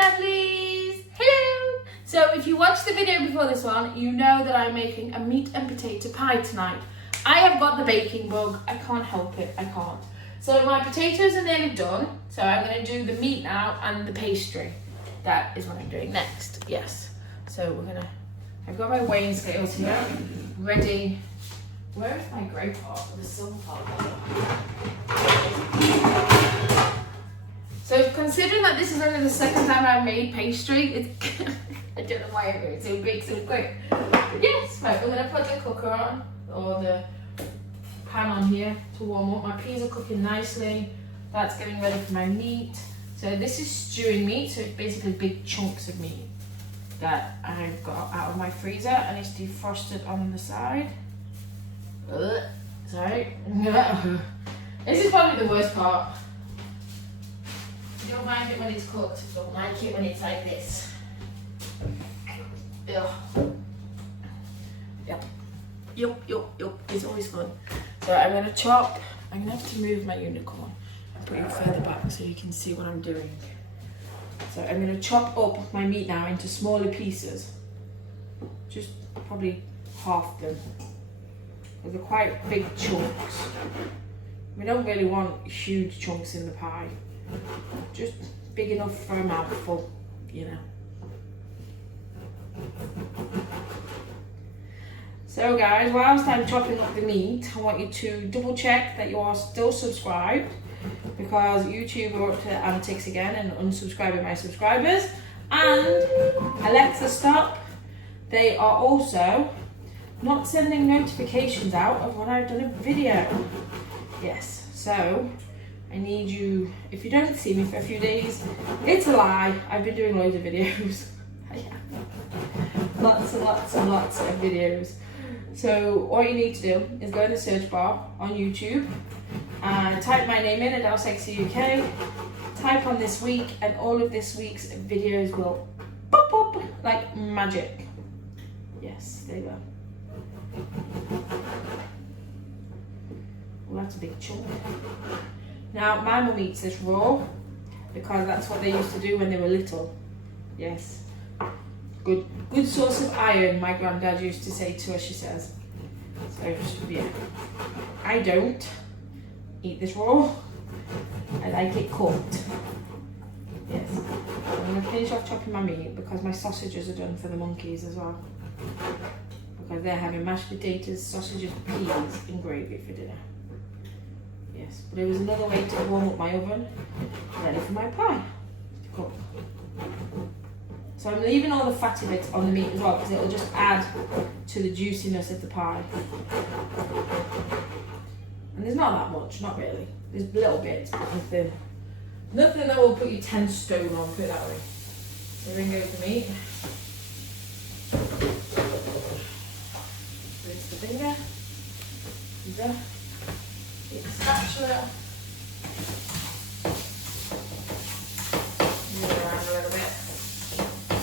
lovelies! Hello! So if you watched the video before this one, you know that I'm making a meat and potato pie tonight. I have got the baking bug. I can't help it. I can't. So my potatoes are nearly done. So I'm going to do the meat now and the pastry. That is what I'm doing next. Yes. So I've got my weighing scales here, ready. Where is my grey part? The silver part. So considering that this is only the second time I've made pastry, I don't know why it goes so big so quick. But yes, right, we're going to put the cooker on, or the pan on here to warm up. My peas are cooking nicely. That's getting ready for my meat. So this is stewing meat, so it's basically big chunks of meat that I've got out of my freezer, and it's defrosted on the side. Sorry. This is probably the worst part. I don't like it when it's cooked. I don't like it when it's like this. Ugh. Yep. It's always fun. So I'm going to chop. I'm going to have to move my unicorn and put it further back so you can see what I'm doing. So I'm going to chop up my meat now into smaller pieces. Just probably half them. They're quite big chunks. We don't really want huge chunks in the pie. Just big enough for a mouthful, you know. So guys, whilst I'm chopping up the meat, I want you to double check that you are still subscribed, because YouTube are up to their antics again and unsubscribing my subscribers. And Alexa, stop. They are also not sending notifications out of when I've done a video. Yes, so I need you, if you don't see me for a few days, it's a lie. I've been doing loads of videos. Lots of videos. So what you need to do is go in the search bar on YouTube and type my name in, Adelesexyuk, type on this week, and all of this week's videos will pop up like magic. Yes, there you go. Well, that's a big chunk. Now, my mum eats this raw because that's what they used to do when they were little. Yes. Good source of iron, my granddad used to say to us, she says. So, yeah. I don't eat this raw. I like it cooked. Yes. I'm going to finish off chopping my meat because my sausages are done for the monkeys as well. Because they're having mashed potatoes, sausages, peas and gravy for dinner. Yes, but it was another way to warm up my oven, ready for my pie to cook. So I'm leaving all the fatty bits on the meat as well, because it'll just add to the juiciness of the pie. And there's not that much, not really. There's little bits, but nothing that will put you 10 stone on, put it that way. So then goes the meat. Rinse the finger. There. Get the spatula. Move it around a little bit.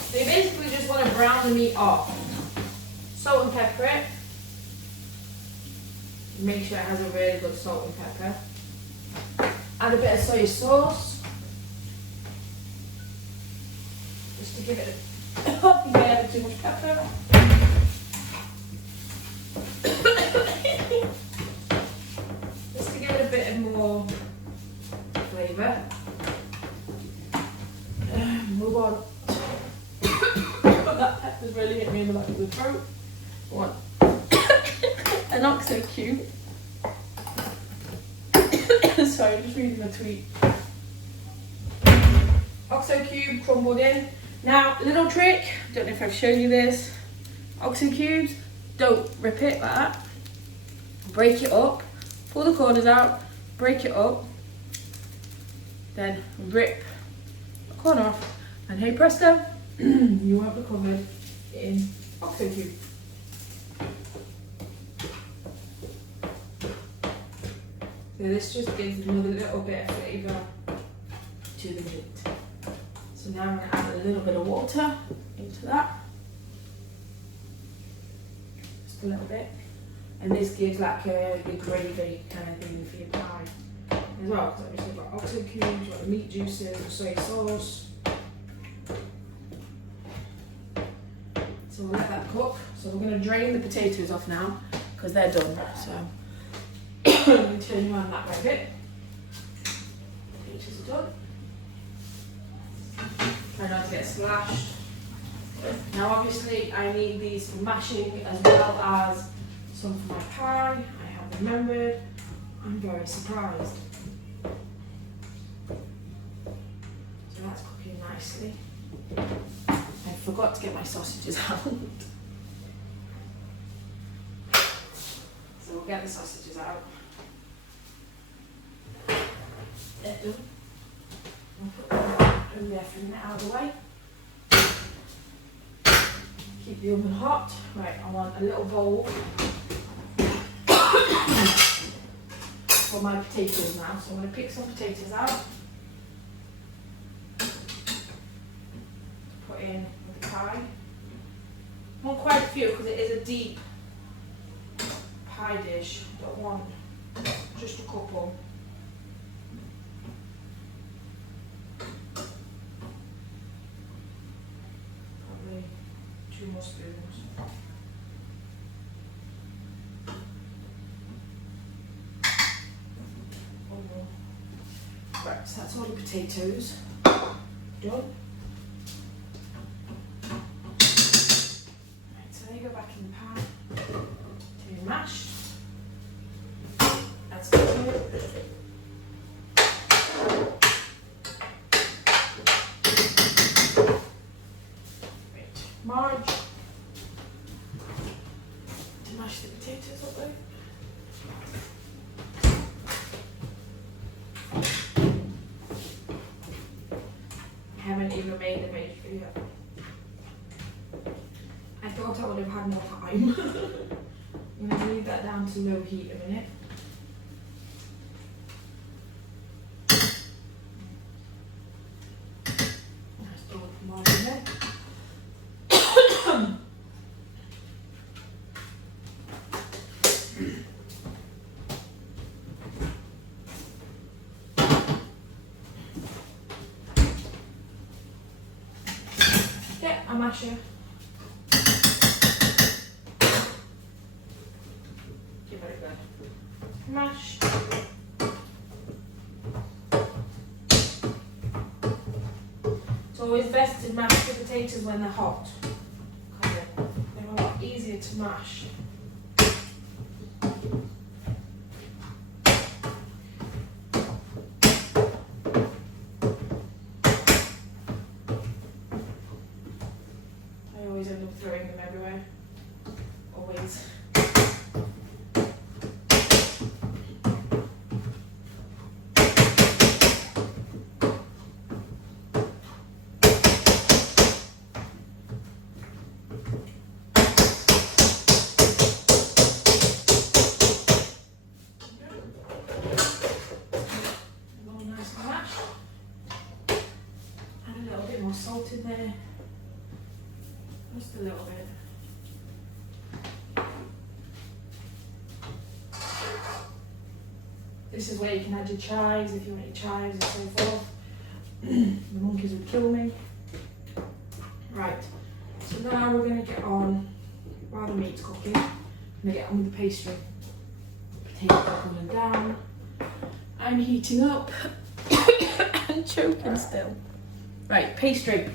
So you basically just want to brown the meat off. Salt and pepper it. Make sure it has a really good salt and pepper. Add a bit of soy sauce. Just to give it a... I think I added too much pepper. Just to give it a bit more flavour. Move on. That pepper's really hit me in the back of the throat. One. An Adelesexyuk. Sorry, I'm just reading a tweet. Adelesexyuk crumbled in. Now, little trick, don't know if I've shown you this. Adelesexyuk, don't rip it like that. Break it up, pull the corners out, break it up, then rip the corner off, and hey presto, you won't be covered in Adelesexyuk. So this just gives another little bit of flavour to the meat. So now I'm going to add a little bit of water into that. Just a little bit. And this gives like a gravy kind of thing for your pie as well. Because obviously you've got Adelesexyuk, you've got the meat juices, the soy sauce. So we'll let that cook. So we're going to drain the potatoes off now because they're done. So I'm going to turn you on that way a bit. Potatoes are done. Try not to get splashed. Now obviously I need these for mashing as well as some for my pie. I have remembered. I'm very surprised. So that's cooking nicely. I forgot to get my sausages out. So we'll get the sausages out. They're done. We'll put them in there for a minute out of the way. Keep the oven hot. Right, I want a little bowl for my potatoes now. So I'm going to pick some potatoes out. Put in with the pie. I want quite a few because it is a deep pie dish. I don't want just a couple. Probably 2 more spoons. Right, so that's all the potatoes done. Right, so they go back in the pan to be mashed. That's it. Right, Marge, to mash the potatoes up there. I haven't even made the pastry yet. I thought I would have had more time. I'm going to leave that down to low heat a minute. Nice double more in there. A masher. Give it a good mash. It's always best to mash the potatoes when they're hot because they're a lot easier to mash. I always end up throwing them everywhere. Always. All nice and mashed. Add a little bit more salt in there. Just a little bit. This is where you can add your chives if you want your chives and so forth. The monkeys would kill me. Right, so now we're going to get on, while the meat's cooking, I'm going to get on with the pastry. Potato cooling down. I'm heating up and choking still. Right, pastry.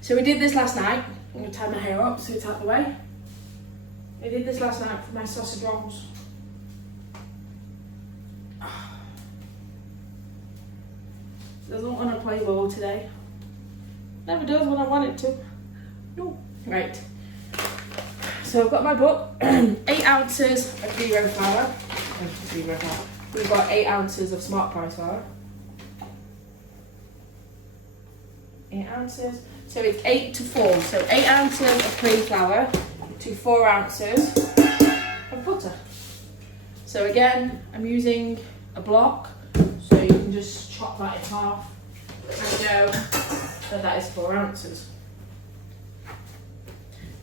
So we did this last night. I'm going to tie my hair up so it's out of the way. I did this last night for my sausage rolls. Doesn't want to play ball today. Never does when I want it to. No. Right. So I've got my book. 8 ounces of zero flour. We've got 8 ounces of smart price flour. 8 ounces. So it's 8 to 4. So 8 ounces of plain flour to 4 ounces of butter. So again, I'm using a block. So you can just chop that in half. And know that is 4 ounces.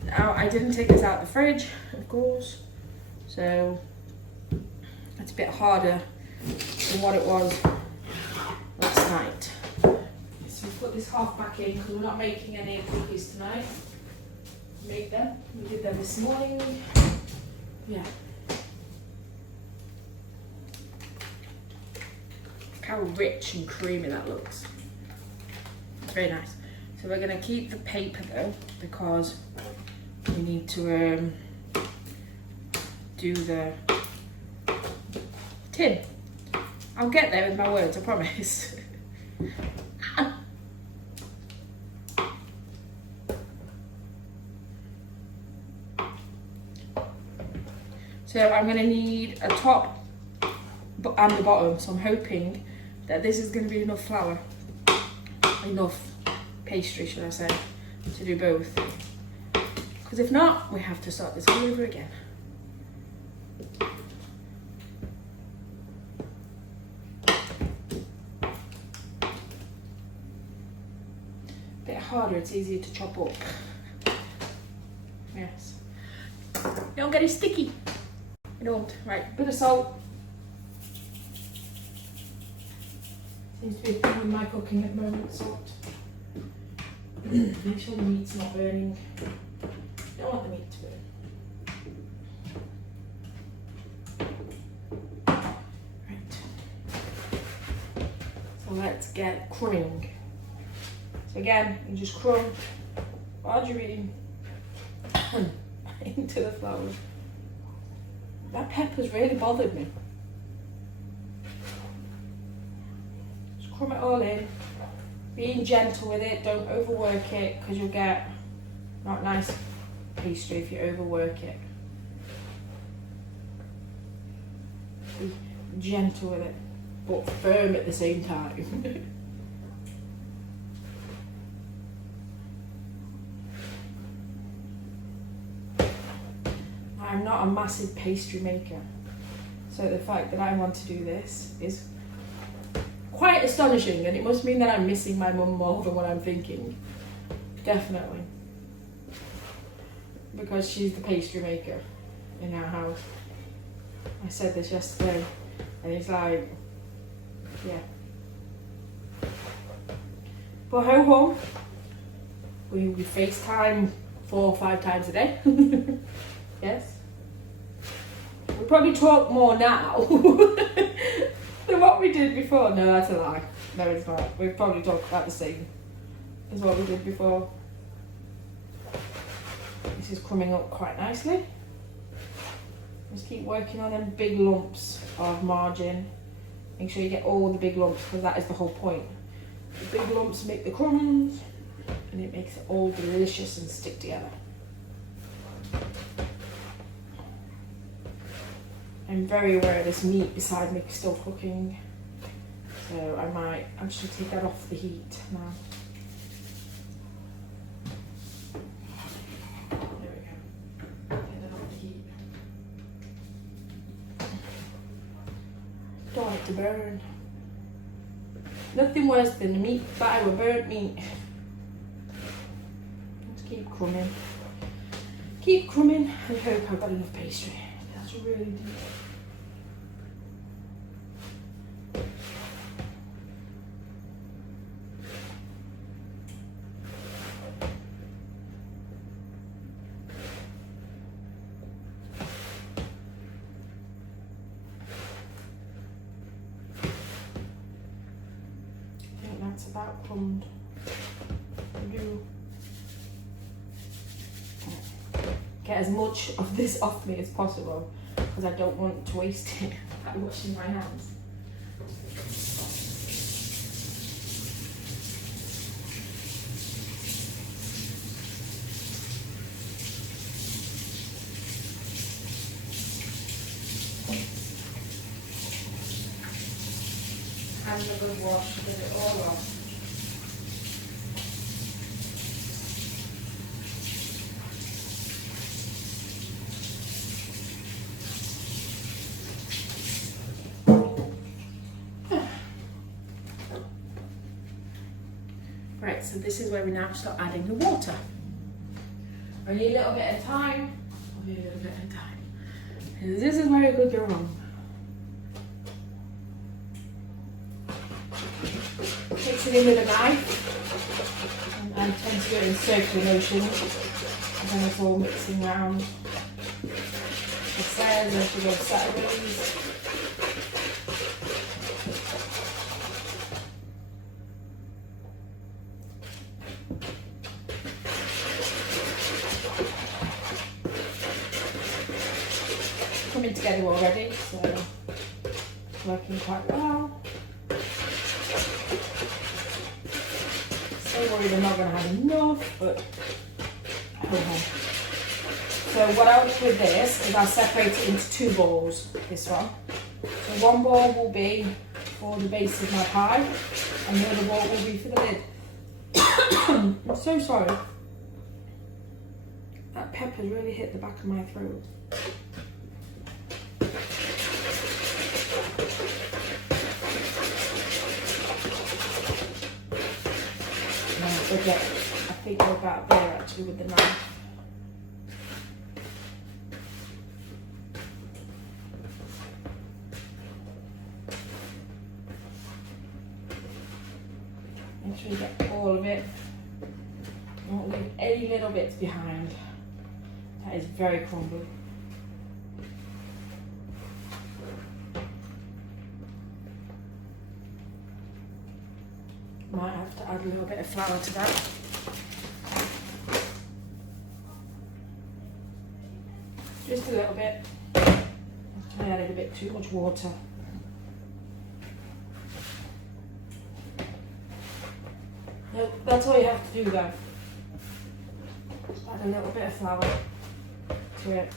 Now I didn't take this out of the fridge, of course. So it's a bit harder than what it was last night. So we put this half back in because we're not making any cookies tonight. make them. We did them this morning. Yeah. Look how rich and creamy that looks. It's very nice. So we're going to keep the paper though, because we need to do the tin. I'll get there with my words, I promise. So I'm going to need a top and a bottom, so I'm hoping that this is going to be enough flour, enough pastry should I say, to do both. Because if not, we have to start this all over again. Bit harder, it's easier to chop up. Yes. You don't get it sticky. You don't. Right, bit of salt. Seems to be a thing with my cooking at the moment, salt. Make sure the meat's not burning. You don't want the meat to burn. Right. So let's get crumbing. So again, you just crumb margarine into the flour. That pepper's really bothered me. Just crumb it all in. Being gentle with it, don't overwork it because you'll get not nice pastry if you overwork it. Be gentle with it, but firm at the same time. I'm not a massive pastry maker, so the fact that I want to do this is quite astonishing, and it must mean that I'm missing my mum more than what I'm thinking. Definitely. Because she's the pastry maker in our house. I said this yesterday, and it's like, yeah. But ho ho, we FaceTime 4 or 5 times a day. Yes. We probably talk more now than what we did before. No, that's a lie. No, it's not. We probably talk about the same as what we did before. This is coming up quite nicely. Just keep working on them big lumps of margin. Make sure you get all the big lumps, because that is the whole point. The big lumps make the crumbs, and it makes it all delicious and stick together. I'm very aware of this meat beside me still cooking, so I might actually take that off the heat now. There we go. Get it off the heat. Don't want it to burn. Nothing worse than the meat pie with burnt meat. Just keep crumbing. Keep crumbing and hope I've got enough pastry. That's really deep. About crumbed. Get as much of this off me as possible, because I don't want to waste it by washing my hands. Hands a good wash to get it all off. Right, so this is where we now start adding the water. Only a little bit at a time. Only a little bit at a time. And this is where it could go wrong. Mix it in with a knife. And I tend to do it in circular motions. when it's all mixing round. It says I should go Saturdays. Coming together already, so it's working quite well. So worried I'm not going to have enough, but okay. So what I'll do with this is I'll separate it into 2 bowls, this one. So one bowl will be for the base of my pie, and the other bowl will be for the lid. I'm so sorry. That pepper really hit the back of my throat. I think we're about there actually with the knife. Make sure you get all of it. Don't leave any little bits behind. That is very crumbly. Might have to add a little bit of flour to that. Just a little bit. I added a bit too much water. No, that's all you have to do though. Just add a little bit of flour to it.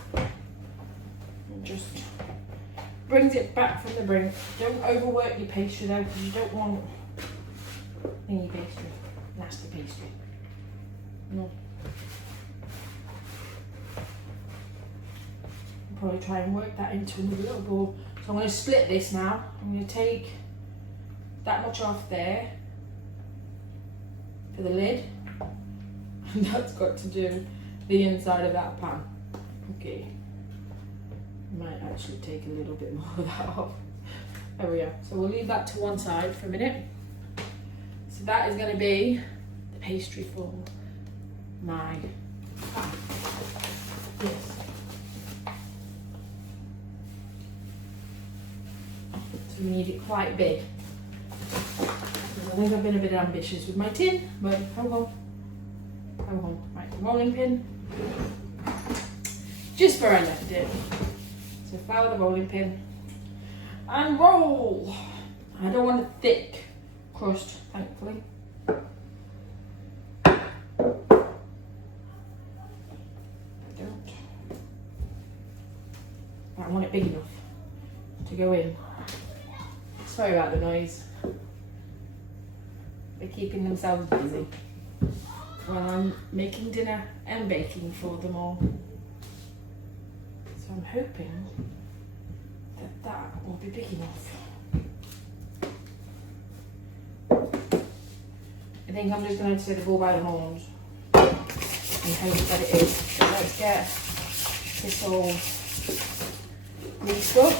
And just brings it back from the brink. Don't overwork your pastry though, because you don't want any pastry, nasty pastry. No. I'll probably try and work that into another little bowl. So I'm going to split this now. I'm going to take that much off there for the lid, and that's got to do the inside of that pan. Okay. Might actually take a little bit more of that off. There we go. So we'll leave that to one side for a minute. So that is going to be the pastry for my pie. Yes. So we need it quite big. I think I've been a bit ambitious with my tin, but hold on. Hold on. Right, the rolling pin. Just where I left it. So flour the rolling pin and roll. I don't want a thick crust, thankfully. I don't. But I want it big enough to go in. Sorry about the noise. They're keeping themselves busy while I'm making dinner and baking for them all. So I'm hoping that that will be big enough. I think I'm just going to take the bull by the horns and hope that it is. So let's get this all greased up.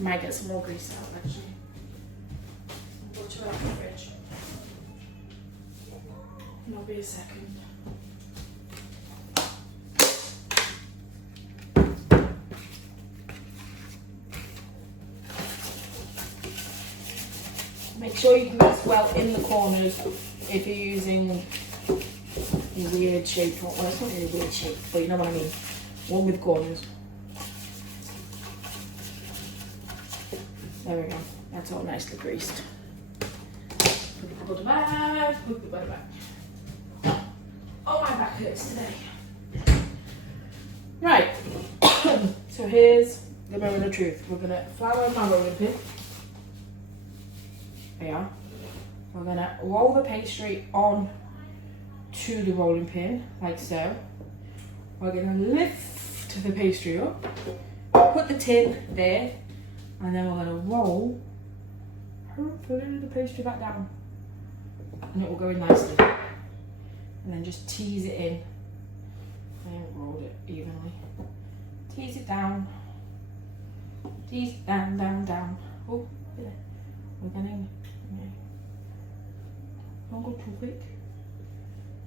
Might get some more grease out actually. Butter out the fridge. And I'll be a second. Make sure you mix well in the corners if you're using a weird shaped one. Well, it's not really a weird shape, but you know what I mean. One with corners. There we go. That's all nicely greased. Put the butter back. Put the butter back. Oh, my back hurts today. Right. So here's the moment of truth. We're gonna flour my rolling pin. There you are. We're gonna roll the pastry on to the rolling pin, like so. We're gonna lift the pastry up, put the tin there, and then we're gonna roll, hopefully, the pastry back down. And it will go in nicely. And then just tease it in. I haven't rolled it evenly. Tease it down. Tease it down, down, down. Oh, we're getting, don't go too quick.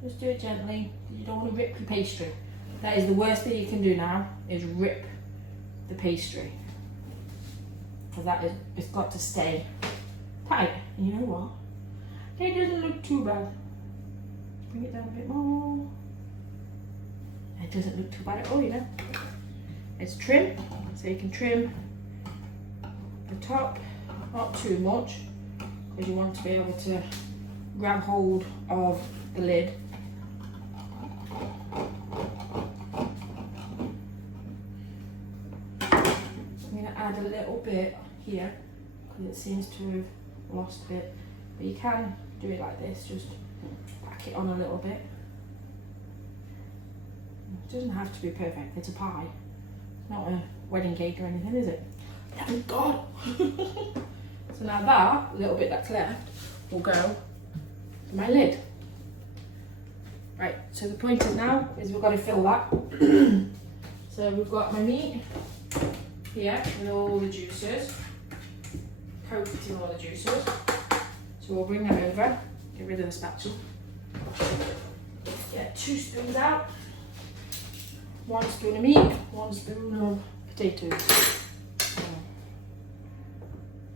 Just do it gently. You don't want to rip your pastry. That is the worst thing you can do now, is rip the pastry. Because that is, it's got to stay tight. And you know what? It doesn't look too bad. Bring it down a bit more. It doesn't look too bad at all, you know. It's trim, so you can trim the top, not too much, because you want to be able to grab hold of the lid. I'm going to add a little bit here, because it seems to have lost a bit, but you can do it like this, just pack it on a little bit. It doesn't have to be perfect, it's a pie. It's not a wedding cake or anything, is it? Thank God! So now that little bit that's left will go to my lid. Right, so the point is now is we've got to fill that. So we've got my meat here with all the juices, coated in all the juices. So we'll bring that over, get rid of the spatula. Get 2 spoons out. 1 spoon of meat, 1 spoon of potatoes.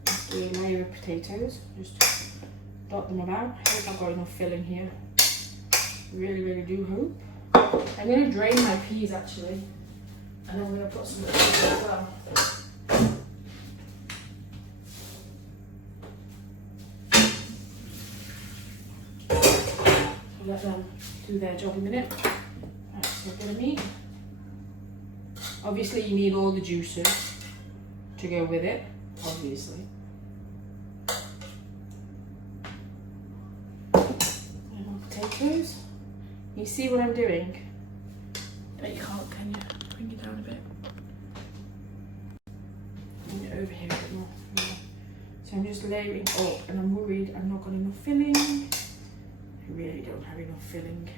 Let's do a layer of potatoes, just dot them about. I hope I've got enough filling here. Really, really do hope. I'm going to drain my peas actually, and I'm going to put some potatoes as well. So let them do their job in a minute. Right, so a bit of meat. Obviously you need all the juices to go with it, obviously. And more potatoes. You see what I'm doing? But you can't, can you? Bring it down a bit. Bring it over here a bit more. Yeah. So I'm just layering up, and I'm worried I've not got enough filling. I really don't have enough filling.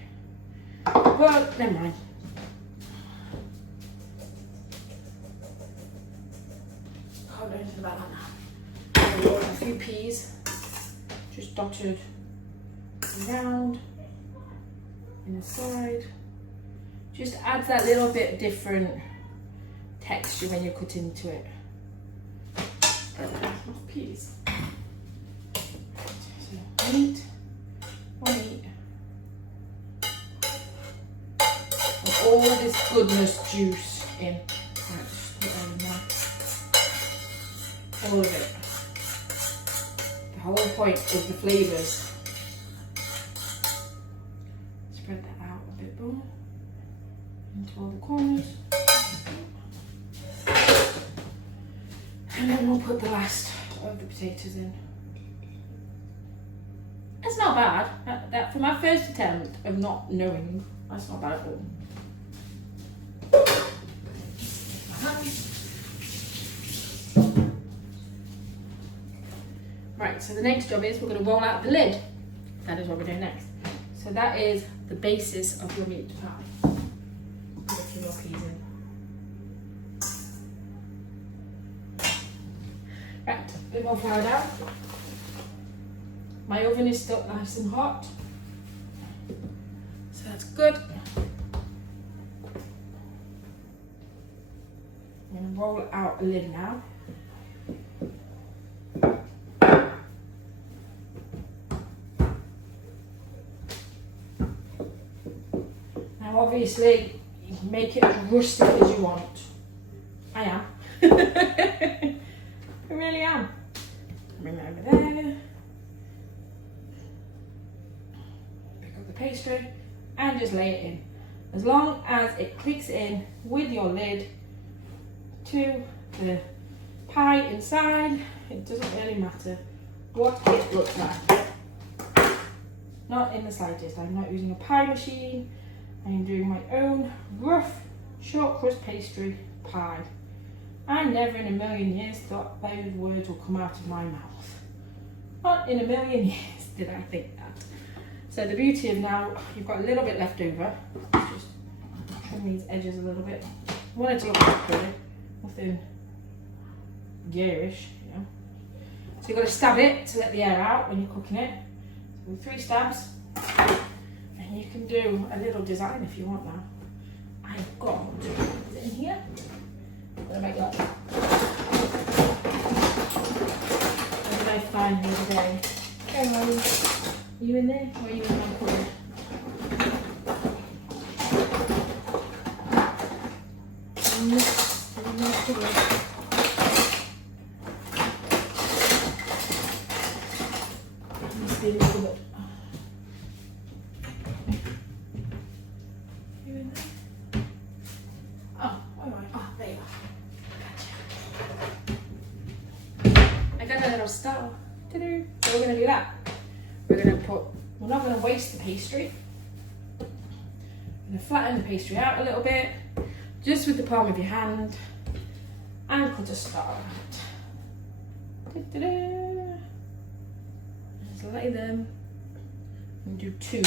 But never mind. Can't do anything about that now. A few peas just dotted around in the side. Just adds that little bit different texture when you cut into it. Peas. So meat, more meat. And all this goodness juice in. Right, just put that in there. All of it. The whole point is the flavours. Spread that out a bit more into all the corners. And then we'll put the last of the potatoes in. That's not bad. That for my first attempt of not knowing, that's not bad at all. Right, so the next job is we're going to roll out the lid. That is what we're doing next. So that is the basis of your meat pie. Put a few more peas in. Right, a bit more flour down. My oven is still nice and hot, so that's good. I'm going to roll out a lid now. Now obviously you can make it as rustic as you want. I am. I really am. Bring that over there. Pick up the pastry and just lay it in. As long as it clicks in with your lid to the pie inside, it doesn't really matter what it looks like. Not in the slightest. I'm not using a pie machine. I'm doing my own rough short crust pastry pie. I never in a million years thought those words would come out of my mouth. Not in a million years did I think that. So the beauty of now, you've got a little bit left over. Just trim these edges a little bit. I want it to look pretty, nothing garish, you know. you've got to stab it to let the air out when you're cooking it. So with 3 stabs, and you can do a little design if you want now. I've got, is it in here? I'm gonna make that. What did I find the other day? Hey, Molly, are you in there? Or are you in my cupboard? In my cupboard. Must be in the cupboard. You in there? Oh, where am I? Oh, there you are. Gotcha. I got a little star. So we're going to do that. We're not going to waste the pastry. We're going to flatten the pastry out a little bit, just with the palm of your hand, and cut a star out. Just lay them and do 2.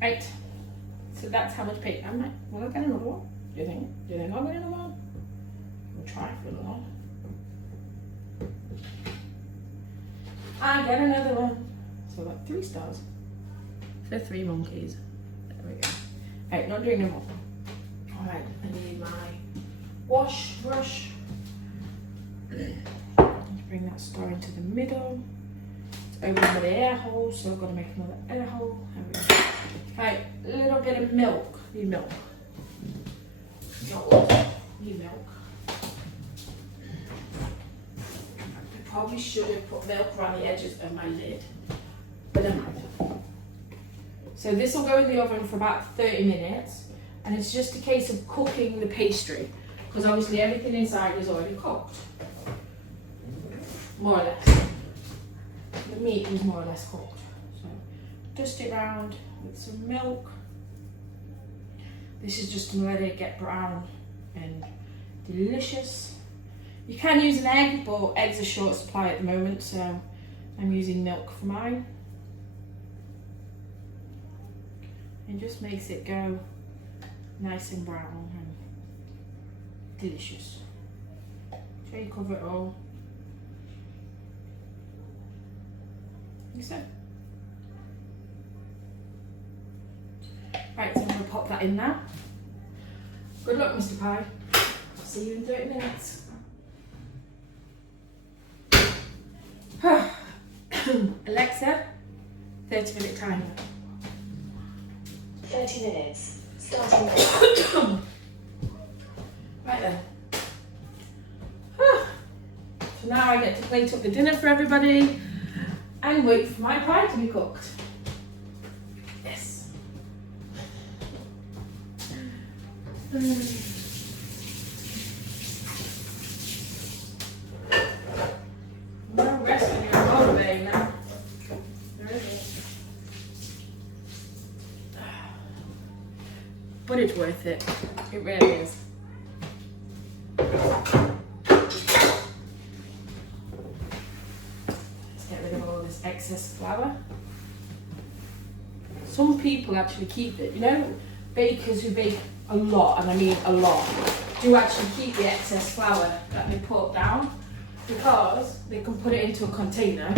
Right, so that's how much paper. Will I get another one? Do you think I'll get another one? We'll try for another one. I get another one. So I've got 3 stars for 3 monkeys. There we go. Right, not doing no more. Alright, I need my wash brush. Let's bring that star into the middle. It's open with the air hole, so I've got to make another air hole. There we go. Right, a little bit of milk. Need milk. Not water. Need milk. I probably should have put milk around the edges of my lid, but never mind. So this will go in the oven for about 30 minutes, and it's just a case of cooking the pastry, because obviously everything inside is already cooked, more or less. The meat is more or less cooked. So dust it round with some milk. This is just to let it get brown and delicious. You can use an egg, but eggs are short supply at the moment, so I'm using milk for mine. It just makes it go nice and brown and delicious. So you cover it all. Like so. Right, so I'm going to pop that in now. Good luck, Mr. Pie. I'll see you in 30 minutes. Alexa, 30-minute timer. 30 minutes. Starting now. Right then. So now I get to plate up the dinner for everybody and wait for my pie to be cooked. Yes. No rest when you're motivated now. There is. But it's worth it. It really is. Let's get rid of all this excess flour. Some people actually keep it. You know, bakers who bake a lot, and I mean a lot, do actually keep the excess flour that they put down, because they can put it into a container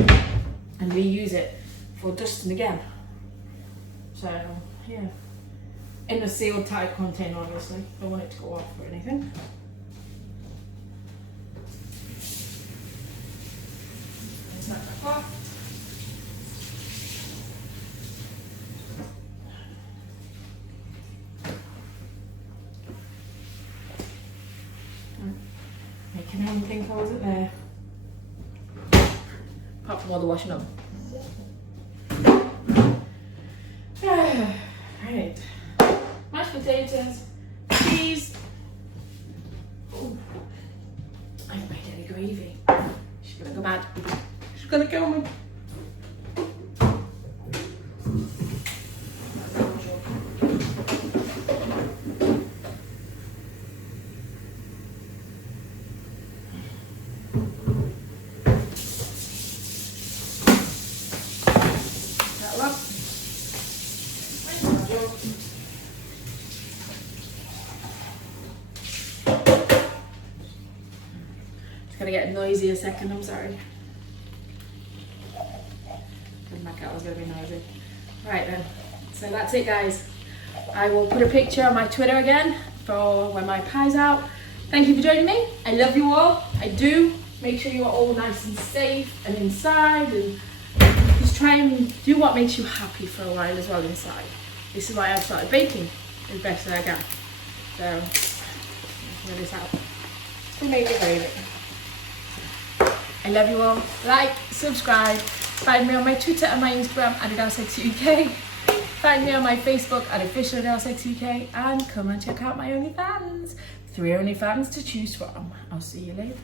and reuse it for dusting again. So, yeah. In a sealed type container, obviously. Don't want it to go off or anything. It's not that far. Making him think I wasn't there. Apart from all the washing up. Right. Mashed potatoes, cheese. Ooh. I haven't made any gravy. She's gonna go bad. She's gonna kill me. gonna get noisy a second, I'm sorry. My cat was gonna be noisy. Right then, so that's it guys. I will put a picture on my Twitter again for when my pie's out. Thank you for joining me. I love you all. I do. Make sure you're all nice and safe and inside, and just try and do what makes you happy for a while as well inside. This is why I've started baking as best as I can. So, let's figure this out. Who made it very I love you all. Like, subscribe. Find me on my Twitter and my Instagram, Adelesexyuk. Find me on my Facebook at official Adelesexyuk, and come and check out my OnlyFans. 3 OnlyFans to choose from. I'll see you later.